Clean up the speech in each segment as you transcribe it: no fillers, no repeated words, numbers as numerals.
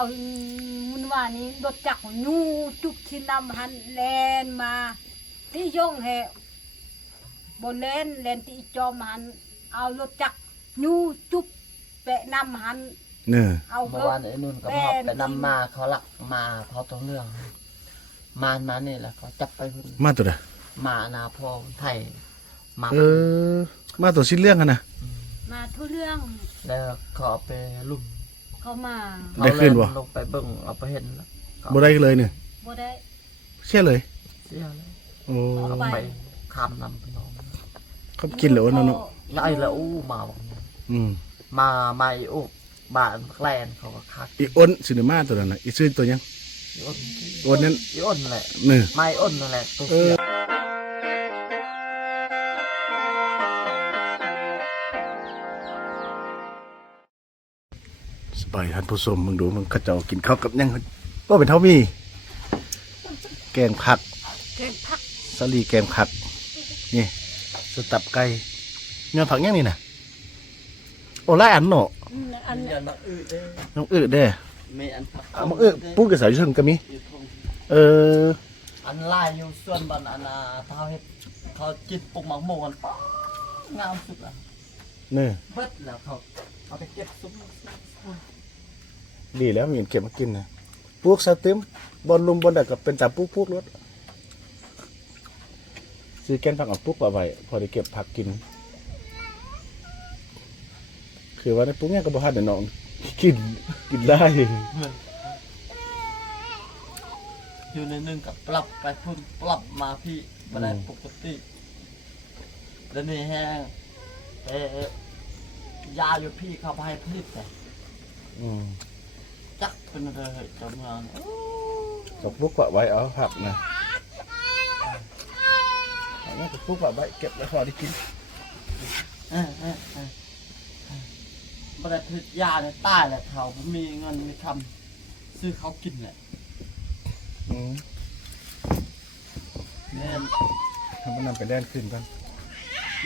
เอามันว่านี้รถจักรยูจุกที่นำหันแลนมาที่ย่งแห่บนเลนที่จอมหันเอารถจักรยูจุกแปะนำหัน เนี่ย เอา เมื่อวานไอ้นุ่นก็พอไปนำมาเขาหลักมาพอตรงเรื่องมานี่แหละเขาจับไปพุ่น มาตัวใด มานาพอไทยมา มาตัวชิ้นเรื่องกันนะ มาทุเรื่อง แล้วเขาเอาไปลุ่ม เขามา ได้ขึ้นบ่ ลงไปเบิ่งเอาไปเห็นแล้ว บ่ได้เลยเนี่ย บ่ได้ เชื่อเลย เสียเลย โอ้ เอาไปข้ามนำพี่น้อง เขากินเหรอเนาะ แล้วไอ้ละอู้มาบอก อืม มาอีอู้บ้านแกลนเขาก็คัก อีอ้นซินมาตัวนั้นน่ะอีซื้อตัวยัง อีอ้น อ้นนั้น อีอ้นนั่นแหละ เนี่ย ไม่อ้นนั่นแหละตัวเสีย สบายท่านผู้ชมมึงดูมึงเขาเจ้ากินข้าวกับยังก็เป็นเท่ามีแกงผัก แกงผัก สลีแกงผักนี่สตับไก่เนื้อผักยังนี่น่ะโอ้ไล่อันเนาะ อัน ยันมาอื้อเด้อ น้องอึเด้ มีอันผัก เอามาปุ๊กกับสายเชิงก็มี อยู่ทง เออ อันลายอยู่ส่วนบันอันเท้าเฮ็ดเขาจิตปลูกหมักโมกันป๊อกงามสุดละ เนี่ย เบิดแล้วเขาเอาไปเก็บซุ้ม ดีแล้วมีเก็บมากินนะพวกสติมบอลลุมบอลดักกับเป็นตาปุ๊กรถซื้อแกนผักเอาปุ๊กเอาไว้พอได้เก็บผักกิน คือว่าในปุ๊กเนี่ยก็บ่ทันได้น้องกินได้ อยู่ในนึงกับปรับไปพุ่นปรับมาพี่บันไดปกติแล้วนี่แห้งยาอยู่พี่เขาไปให้พี่แต่ อืม จักเป็นอะไรจำงาน ตกปุ๊กไว้เอาผักนะเอาเนี่ยตกปุ๊กไว้เก็บแล้วพอได้กิน บันไดพิษยาเนี่ยตายแหละเขาไม่มีเงินมีทำซื้อเขากินแหละ อืม เนี่ย ทำมันนำไปแล่นขึ้นกัน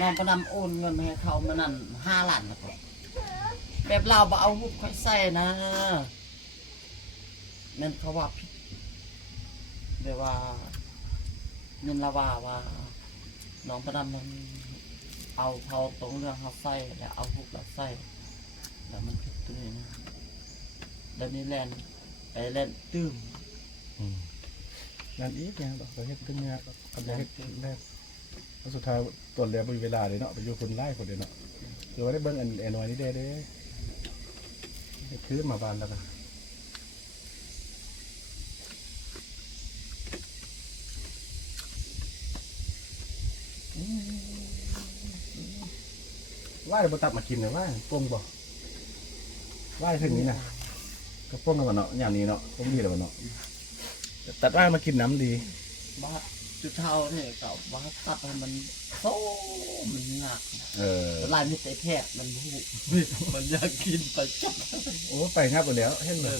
น้องประนำโอนเงินให้เขามานั่น5 ล้านนะก่อนแบบเราบ่เอาหุบค่อยใส่นะนั่นเขาว่าผิดเดี๋ยวว่าเงินละว่าน้องประนำมันเอาเขาตรงเรื่องเขาใส่แล้วเอาหุบเราใส่แล้วมันผิดตัวนี้นะแล้วนี่แลนไปแลนตื้ม นั่นอีกอย่างดอกเราเฮ็ดขึ้นเนี่ยทำได้เฮ็ดแรกแล้วสุดท้ายตรวจแล้วมีเวลาเลยเนาะไปอยู่คนไล่คนเดียวเนาะคือว่าได้เบิ่งอันน้อยนี่เด้คือมาบ้านแล้วกันว่าจะมาตัดมากินเลยว่าป้งบ่ว่าถึงนี้นะก็ป้งกันเนาะอย่างนี้เนาะป้งดีแล้วเนาะตัดว่ามากินน้ำดี บ้าจุดเท่าเนี่ยกับบ้าตัดให้มันโซ่มันหนัก ลายมิตรแพทย์มันหูมันอยากกินไปจับ โอ้ไปงับไปแล้วเห็นเลย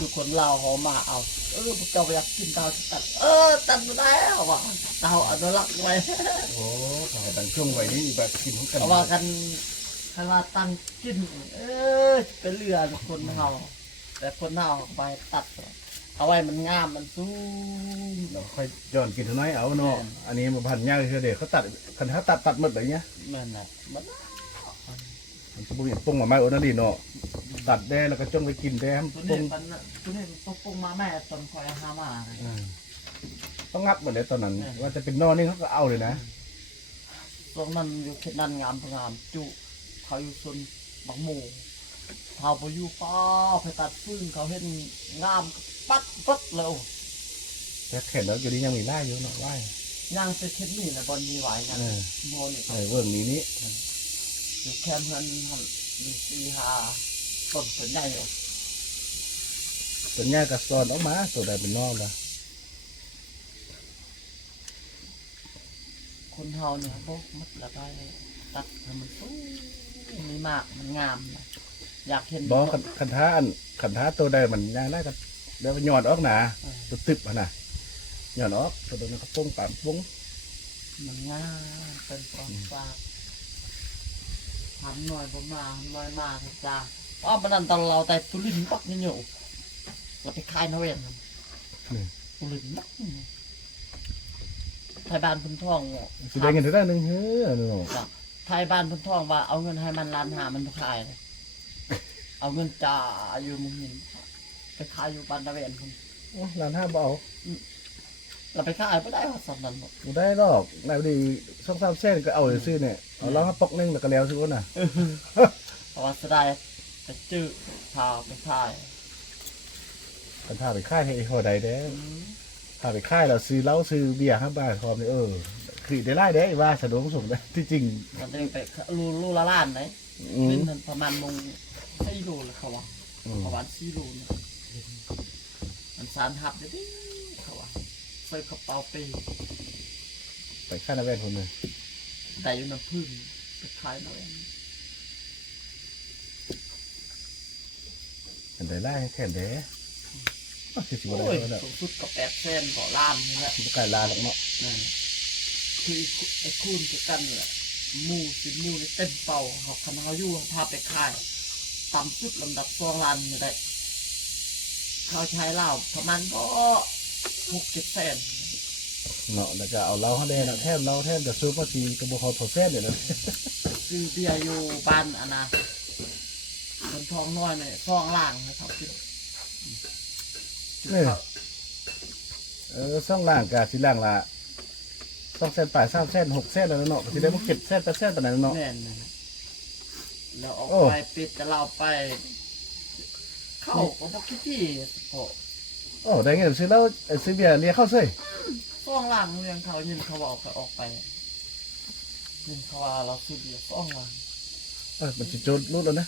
คือคนเราเขามาเอาเจ้าอยากกินเตาตัดตัดไม่ได้หรอวะเตาอนุรักษ์ไว้ โอ้ขอตั้งช่วงไว้นี่แบบกินของกัน เพราะว่ากันคณะตั้งกินเป็นเรือคนเฮาแต่คนเฮาไปตัดเอาไว้มันงามมันสู้ เราค่อยย้อนกินเท่าน้อยเอาเนาะอันนี้มาพันยากเลยเด็กเขาตัดคันถ้าตัดหมดแบบเนี้ย มันน่ะมัน มันสมบูรณ์ปงมาไม่โอ้นั่นดีเนาะตัดได้แล้วก็จ้องไปกินได้ ตัว ป นี้ ง มันตัวนี้มันปงมาแม่ตอนคอยหามา ต้องงับหมดเลยตอนนั้นว่าจะเป็นนอนนี่เขาก็เอาเลยนะ ตรงนั้นอยู่เขตนั้นงามจุเขาอยู่ส่วนบางหมู่เขาไปอยู่ป้อไปตัดฟื้นเขาเห็นงามปัดเลย แต่เข็นแล้วอยู่นี่ยังมีไล่อยู่เนาะไล่ ย่างเสร็จเข็ดนี่นะบอลมีไหวนะโมนี่ เวิร์กนี้นี่ อยู่แคมป์นั้นมี4-5 ต้นเป็นใหญ่ ตัวนี้กับซอนออกมาตัวใดเป็นนอกละ คนเฮาเนี่ยพวกมัดละไปตัดให้มันสู้มีมากมันงามนะอยากเห็น บอกคันท้าตัวใดมันยังได้ก็เดี๋ยวหยอดออกหนาตัวตึบอ่ะนะหยอดออกตัวนั้นก็ปงปามปง มันงามเป็นกองฟ้าทำหน่อยบ่มาหน่อยมาจ้า อ้อมันนั่นตอนเราแต่ตุลินปักนี่อยู่เราไปขายนาเวน นี่ ตุลินปักนี่ไทยบ้านพุ่นทอง สิได้เงินเท่าได้นึงเฮ้อเนาะ จ้ะไทยบ้านพุ่นทองว่าเอาเงินให้มันล้านหามันไปขายเลยเอาเงินจ่าอยู่มุมหินไปขายอยู่บ้านนาเวนพุ่น โอ้ล้านห้าบ่เอา เราไปขายไม่ได้ว่าสำนันหมด บ่ได้ดอกนายดี2-3แสนก็เอาซื้อเนี่ยเอาเราปอกนึงแล้วก็แล้วซื้อน่ะ เพราะว่าสดายไปจื้อพาไปขาย กันถ้าไปค่ายให้พอใดเด้ถ้าไปค่ายแล้วซื้อเหล้าซื้อเบียร์5 บาทพร้อมนี่คือได้รายได้ว่าสะดวกสุดนะที่จริง มันจะไปรูละล้านไหน อืม เป็นประมาณมง4 โลเลยเขาว่าประมาณ4 โลเนี่ยมันสารหับเลยดิเขาว่าใส่กระเป๋าเป้ ไปค่ายนาแวนคนนึง แต่อยู่น้ำผึ้งไปขายหน่อย อันใดไล่ให้แค่นเด้ก็คือสิบ่ โอ้ ได้ ย แล้ว สูงสุดก็8 แสนต่อล้านนี่แหละ บ่กล้าลาหรอกเนาะ นั่นคือไอ้คูณกับกันเนี่ยหมู่สิหมู่นี่เต็มเป่าเขาคันเขาอยู่พาไปขายต่ำสุดลำดับ2 ล้านนี่ได้เขาใช้เหล้าประมาณก็6-7 แสน เนาะแล้วก็เอาเหล้าเฮาได้เนาะแทนเหล้าแทนกับซุปมาสิก็บ่พอแซ่บเด้นะ ซื้อเบียร์อยู่บ้านอันนะคนท้องน้อยเนี่ยฟองล่างนะครับพี่ นี่ซ่องล่างก็สิล่างละ2แสนปลาย3แสน6แสนแล้วเนาะก็สิได้บ่7แสน8แสนปานนั้นเนาะ แน่นนะแล้วออก โอ้ ไปปิดแต่เราไป เข้าก็บอกที่โอ้ โอ้ได้เงินซื้อเหล้าซื้อเบียร์เลี้ยเข้าซื่อ ฟองล่างเรื่องเขายินเขาบอกเขาออกไปยินเขาว่าเราซื้อเบียร์ฟองล่าง มันสิโจรรูดแล้วนะ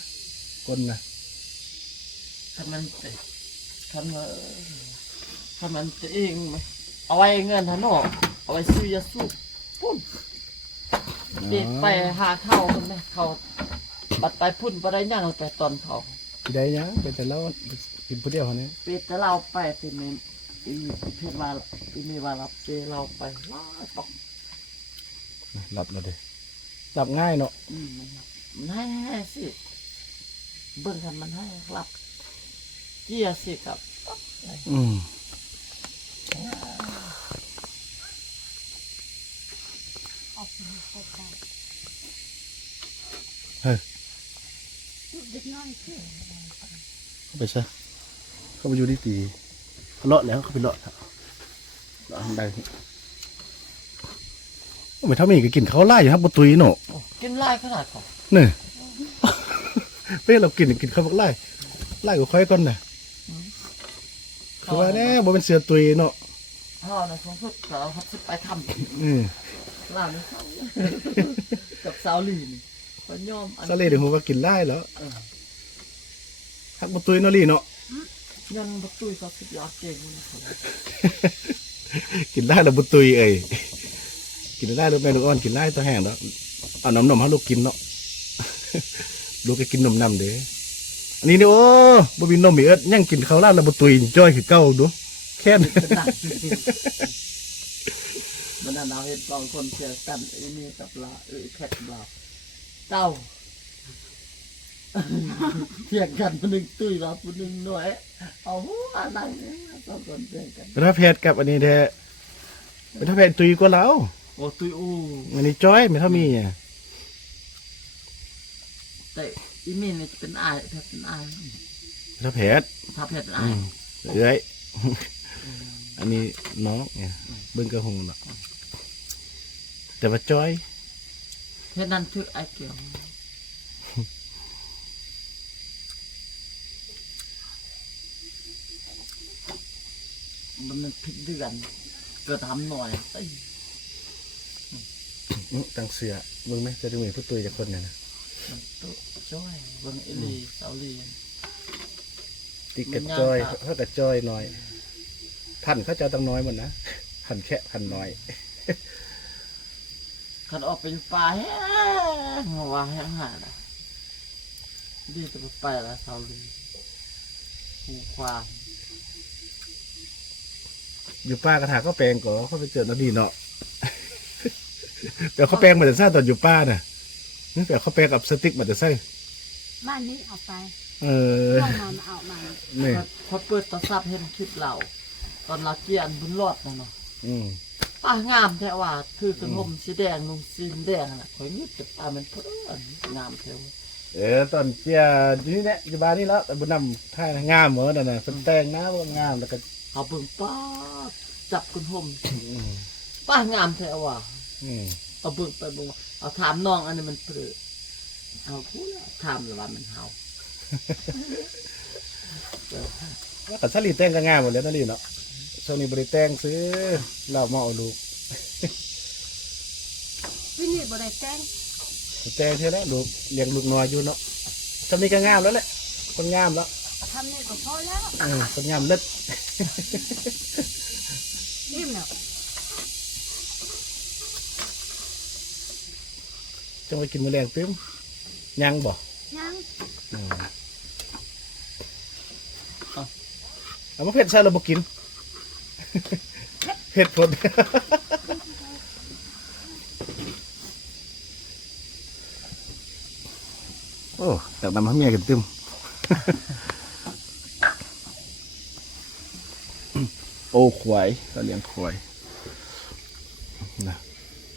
คนน่ะ ถ้ามันจะถ้ามันถ้ามันจะเองไหมเอาไว้เงินท่านอกเอาไว้ซื้อยาสูบพุ่น เด็กไปหาเข้าคนไหมเขาบัดไปพุ่นไปได้ยังไปตอนเขา สิได้หยังเป็นแต่เหล้ากินผู้เดียวเท่านี้ เปแต่เราไปสิเมนอีเพื่อนมาอีมีว่ารับเปเราไปว้าตก หลับแล้วเด้หลับง่ายเนาะ มันให้สิเบิ่งกันมันให้รับเกียร์สิครับ อืม ออกมาเข้าไป เฮ้ย เด็กน้อยเชื่อ เข้าไปซะเข้าไปอยู่ดีตีเขาเลาะแล้วเขาไปเลาะครับเลาะทางใดโอ้ไม่เท่ามีก็กินเขาวไล่อยู่ครับบตุยเนาะ โอ้กินไล่ขนาดเขา นี่ เป้เรากินข้าวพวกไล่ก็ค่อยก่อนน่ะคือว่าแน่บ่เป็นเสือตุยเนาะ พ่อในของสุดเขาเขาจะไปท อืม ำล่านี่เขากับสาวลีนเขายอมอัน ซาเล่เดี๋ยวผมว่ากินไล่แล้ว เออ ฮักบตุยเนาะลี่เนาะ ยันบักตุ้ยเขาสุดยอดเก่งนะครับ กินไล่แล้วบตุยเอ้ยกินไล่แล้วแม่ลูกอ่อนกินไล่ตัวแห้งแล้วเอานมให้ลูกกินเนาะ ลูกก็กินนมนำเด้อันนี้เนี่ยโอ้บ่มีนมอีเอิดยังกินข้าวราดแล้วบ่ตุยจ้อยคือเก่าดูแค่น เป็นหนักมันน่าเห็นกองคนเชียร์กันไอ้นี่กับลาแคทกับลาเต้าเถียงกันคนหนึ่งตุ้ยรับคนหนึ่งหน่วยเอาหัวอะไรเนี่ยต้องคนเถียงกัน เป็นท่าแพทย์กับอันนี้แท้เป็นท่าแพทย์ตุยกว่าเรา โอ้ตุ้ยอู้ อันนี้จ้อยไม่เท่ามีอ่ะ แต่อีเมนเนี่ยจะเป็นอายแพทย์เป็นอาย เป็นท่าแพทย์ ถ้าแพทย์เป็น อื อาย มเอ้ย อันนี้น้องเนี่ยเบิ่งกระหงเนาะแต่ว่าจ้อย แค่นั้นชื่อไอเกี่ยวมันผิดเดือนเกิดทำหน่อยเอ้ย ตั้งเสือเบิ่งไหมจะดูเหมือนผู้ตุยจากคนเนี่ยนะ มันตุ๊จ้อยเบิ่งเอลีเสาลี ติ๊กกับจ้อยเขากับจ้อยน้อยพันเขาจะต้องน้อยหมดนะพันแค่พันน้อย ขันออกไปอยู่ป่าแห้งว่าแห้งหาดอะดีจะไปแล้วเสาลีหูควาย อยู่ป้ากระถาก็แปลงก่อเขาไปเจอนาดีเนาะ แต่เขาแปลงมาแต่ซ่าตอนอยู่ป้าน่ะนี่แต่เขาแปลงกับสติ๊กมาแต่ไส้ บ้านนี้เอาไป เออ ต้องมาเอามา นี่ พอเปิดโทรศัพท์เห็นคลิปเราตอนเราเกียนบุญรอดนะเนาะ อืม ป้างามแท้ว่าถือกระห่มสีแดงนุ่งสีแดงน่ะข่อยนึกจะป้ามันเพิ่นงามแท้เว้ย ตอนเจียอยู่นี่แหละอยู่บ้านนี่แล้วแต่บุญนำท่างามเหมือนนั่นน่ะเป็นแต่งหน้าบ่งามแล้วก็ เอาเบิ่งป้าจับกระห่ม อืม ป้างามแท้ว่า อืม เอาเบิ่งไปเบิ่งมาเอาถามน้องอันนี้มันเปลือเอาพูดแล้วถามเลยว่ามันเฮา แล้วก็สลีแต่งก็งามหมดแล้วนั่นนี่เนาะช่วงนี้บ่ได้แต่งซื้อเรามาเอาลูก วินี่บ่ได้แต่ง แต่งเท่านั้นลูกเลี้ยงลูกน้อยอยู่เนาะจำนี้ก็งามแล้วแหละคนงามแล้ว ทำนี่ก็พอแล้ว คนงามเลิศ อิ่มแล้ว จังไปกินมื้อแรงตึ้มยังบ่ ยัง เอามาเผ็ดใส่เราบ่กิน เผ็ดพด โอ้แต่นำให้เมียกันตึ้ม โอ้ควายเราเลี้ยงควายนะ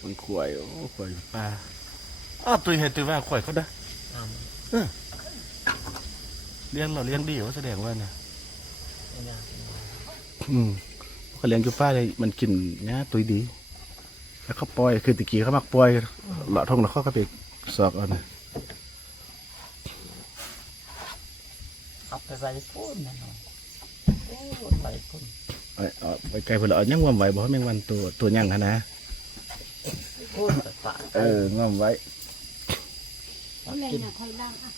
มันควายโอ้ควายปลาอ้าวตุยเห็นตุยว่าควายเขาได้เลี้ยงเราเลี้ยงดีว่าแสดงว่าเนี่ยเขาเลี้ยงอยู่ป้าเลยมันกินเนี่ยตุยดี แล้วเขาปล่อยคือตะกี้เขามักปล่อยหล่อทงแล้วเขาก็ไปสอกเอานะ เอาไปไว้พุ่นนะเนาะโอ้ไว้พุ่น เอาไปไกลเพื่นเอายังงอมไว้บ่ให้แมงวันตัวยังฮะนะ พุ่นไปปะ งอมไว้ เอาแม่น่ะไทยล่างอ่ะ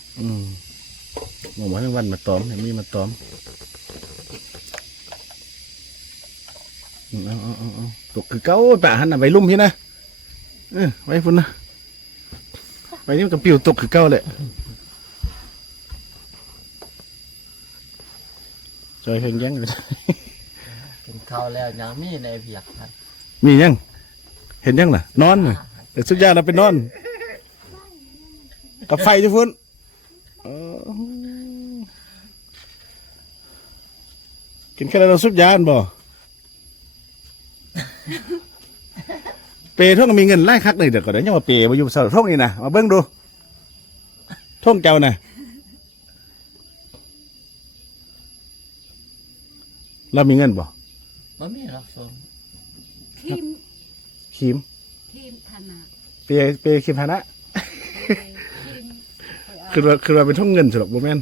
งอมไว้แมงวันมาตอมเนี่ยมีมาตอมเอาตกคือเก้าปะหันน่ะไว้ลุ่มพี่นะไว้พุ่นนะไว้นี่มันกับปิวตกคือเก้าเลยจอยเฮงยังเลย กินข้าวแล้วยังมีในเบียกครับ มียังเห็นยังน่ะนอนน่ะแต่สุดยอดเราไปนอนกับไฟจุฟุ้นกินแค่เราสุดยานบ่เปท่องมีเงินไล่คักเลยเดี๋ยวก่อนเดี๋ยวยังมาเปมาอยู่สระท่องนี่นะมาเบิ้งดูท่องเจ้าน่ะเรามีเงินบ่ มันมีรับส่ง ทีม ขีม ทีมธนา เปขีมฐานะ ทีม คือเราเป็นท่องเงินสำหรับโมแมน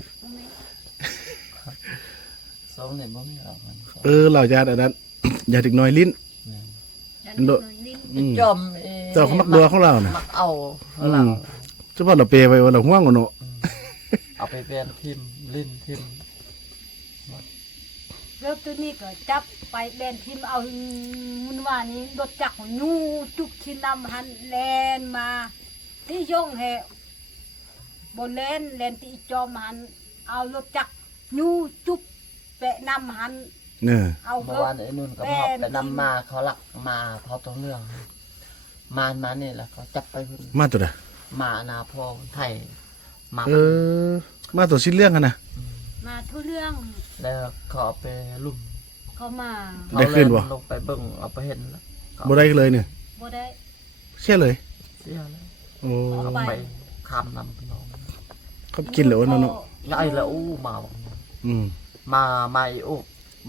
ส่งเนี่ยมันมีรับมัน เราจะอันนั้น อย่าถึงน้อยลิ้น โด จอม เจ้าเขามักดัวของเราน่ะ มักเอาเรา เฉพาะเราเปไปว่าเราห่วงกันเนาะ เอาไปเป็นทิมลิ้นทิม แล้วตัวนี้ก็จับไปแลนทีมเอามันว่านี้รถจักรยูจุกที่นำหันแลนมาที่ย่งแหบนแลนที่จอมหันเอารถจักรยูจุกแปะนำหัน เนี่ย เอา เมื่อ เพิ่ วานไอ้นุ่นก็พอไปนำมาเขาหลักมาพอตรงเรื่องมาเนี่ยแหละเขาจับไปพุ่น มาตัวใด มานาพอไทยมา มาตัวชิ้นเรื่องกันนะ มาทุกเรื่อง แล้วเขาเอาไปลุ่ม เขามา เขา ได้ขึ้นบ่ ลงไปเบิ่งเอาไปเห็นแล้ว บ่ได้เลยเนี่ย บ่ได้ เชื่อเลย เสียแล้ว โอ้ เขา ไป ไปข้ามนำน้อง เขากินเหรอวะเนาะ แล้วไอ้ละอู้มาบอก มาอีอู้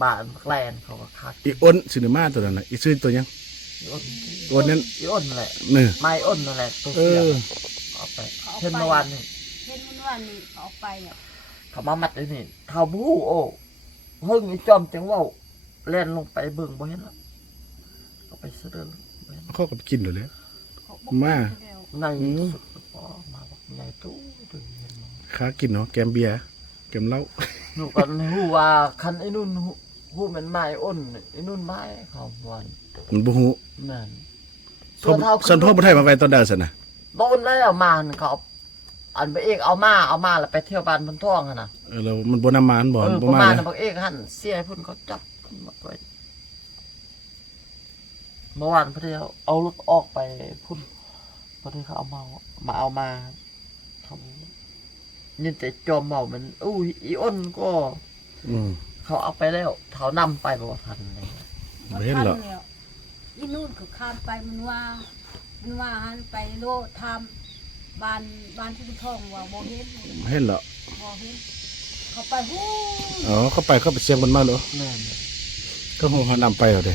บ้านแกลนเขาก็คัก อีอ้นซินมาตัวนั้นน่ะอีซื้อตัวยัง อีอ้น อ้นนั้น อีอ้นนั่นแหละ เนี่ย ไม่อ้นนั่นแหละตัว เอ เสีย อ เอาไปเช่นเมื่อวานนี่ เห็นมันว่านี่เขาเอาไปอ่ะ เขามามัดไอ้นี่เท่าบู้โอ้เฮิงอีจอมจังเว่าเล่นลงไปเบิ่งบ่เห็นแล้วก็ไปเสด็จ เขาก็กินเหรอเลย เขาบอก มา แล้ว ในสุดพอมาบอกใหญ่ตู้ดูเห็นมั้ง ค้ากินเนาะแกมเบียร์แกมเหล้า หนูกันฮู้ว่าคันไอ้นุ่นฮู้มันไม้อ้นไอ้นุ่นไม้เขาวัน มันบ่ฮู้ นั่น ส่วนพ่อบ่ไทยมาไว้ตอนใดซั่นน่ะ บ่อ้นแล้วเอามาหั่นเขาอันไปเอกเอามาแล้วไปเที่ยวบ้านเพิ่นท้องหั่นน่ะ เรามันบ่นำมาอันบ่ บ่ บ่มา มา เลย น่ะบักเอกหั่นเสียให้เพิ่นเขาจับมาไว้เมื่อวานเพิ่นเอารถออกไปพุ่นเพิ่นเขาเอามาเขา ยินแต่จอมเมามันอุ้ยอีอ้นก็ อืม เขาเอาไปแล้วเขานำไปบ่ทันเลย บ่เห็นหรอก แล้วอีนู่นก็ข้ามไปมันว่าหันไปโลทำบ้านที่คุณท่องว่าบ่เห็น เห็นเหรอ บ่เห็นเขาไปฮู้ อ๋อเข้าไปเสียงมันมาเหรอ แม่น ก็คงหานำไปเอาเด้